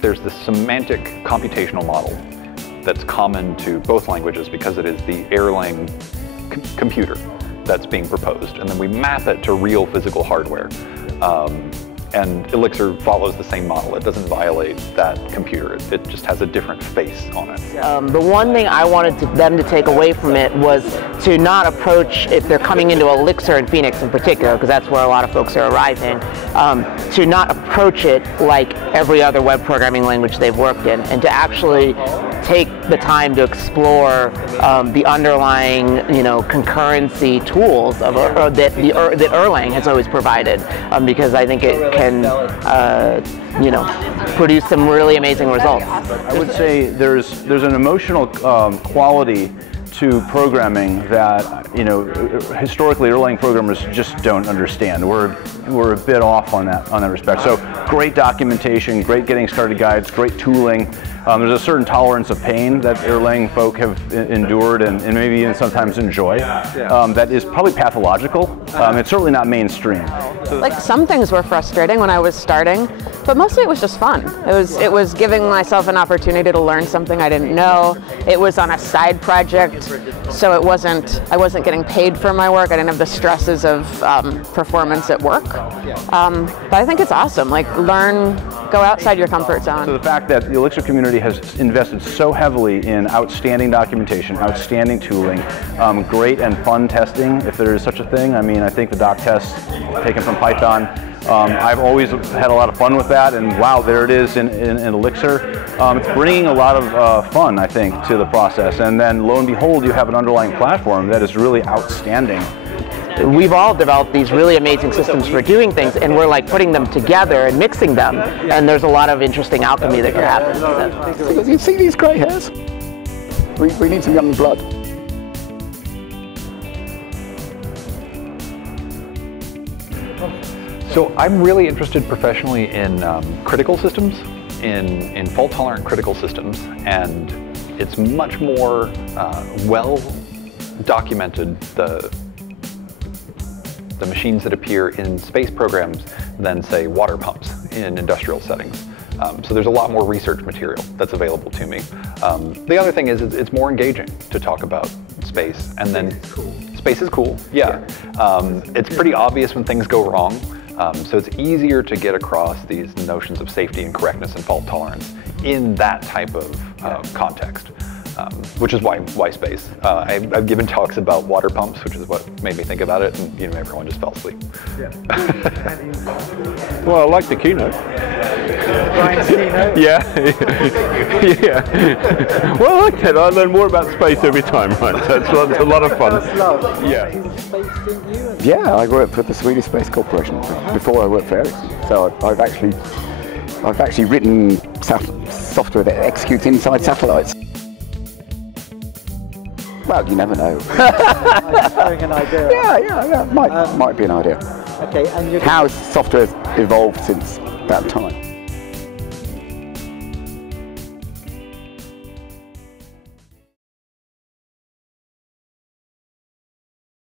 there's this semantic computational model that's common to both languages because it is the Erlang computer that's being proposed. And then we map it to real physical hardware. And Elixir follows the same model. It doesn't violate that computer. It just has a different face on it. The one thing I wanted them to take away from it was to not approach, if they're coming into Elixir and Phoenix in particular, because that's where a lot of folks are arriving, to not approach it like every other web programming language they've worked in, and to actually take the time to explore the underlying, concurrency tools that Erlang has always provided, because I think it can, produce some really amazing results. I would say there's an emotional quality to programming that historically Erlang programmers just don't understand. We're a bit off on that respect. So great documentation, great getting started guides, great tooling. There's a certain tolerance of pain that Erlang folk have endured and maybe even sometimes enjoy that is probably pathological. It's certainly not mainstream. Like, some things were frustrating when I was starting, but mostly it was just fun. It was giving myself an opportunity to learn something I didn't know. It was on a side project, so I wasn't getting paid for my work. I didn't have the stresses of performance at work. But I think it's awesome. Like, go outside your comfort zone. So the fact that the Elixir community has invested so heavily in outstanding documentation, outstanding tooling, great and fun testing, if there is such a thing. I mean, I think the doc tests taken from Python, I've always had a lot of fun with that, and wow, there it is in Elixir. It's bringing a lot of fun, I think, to the process, and then lo and behold, you have an underlying platform that is really outstanding. We've all developed these really amazing systems for doing things, and we're like putting them together and mixing them, and there's a lot of interesting alchemy that can happen. You see these grey hairs? We need some young blood. So I'm really interested professionally in critical systems, in fault-tolerant critical systems, and it's much more well documented, the machines that appear in space programs than, say, water pumps in industrial settings. So there's a lot more research material that's available to me. The other thing is it's more engaging to talk about space, and then space is cool. Yeah, it's pretty obvious when things go wrong. So it's easier to get across these notions of safety and correctness and fault tolerance in that type of context, which is why space. I've given talks about water pumps, which is what made me think about it, and everyone just fell asleep. Yeah. Well, I like the keynote. Brian's keynote? Yeah. Yeah. Well, I like that. I learn more about space every time, right? That's a lot of fun. Yeah. Yeah, I worked for the Swedish Space Corporation before I worked for Elixir. So I've actually written software that executes inside satellites. Well, you never know. Having an idea. Yeah. Might be an idea. Okay, and how software has evolved since that time.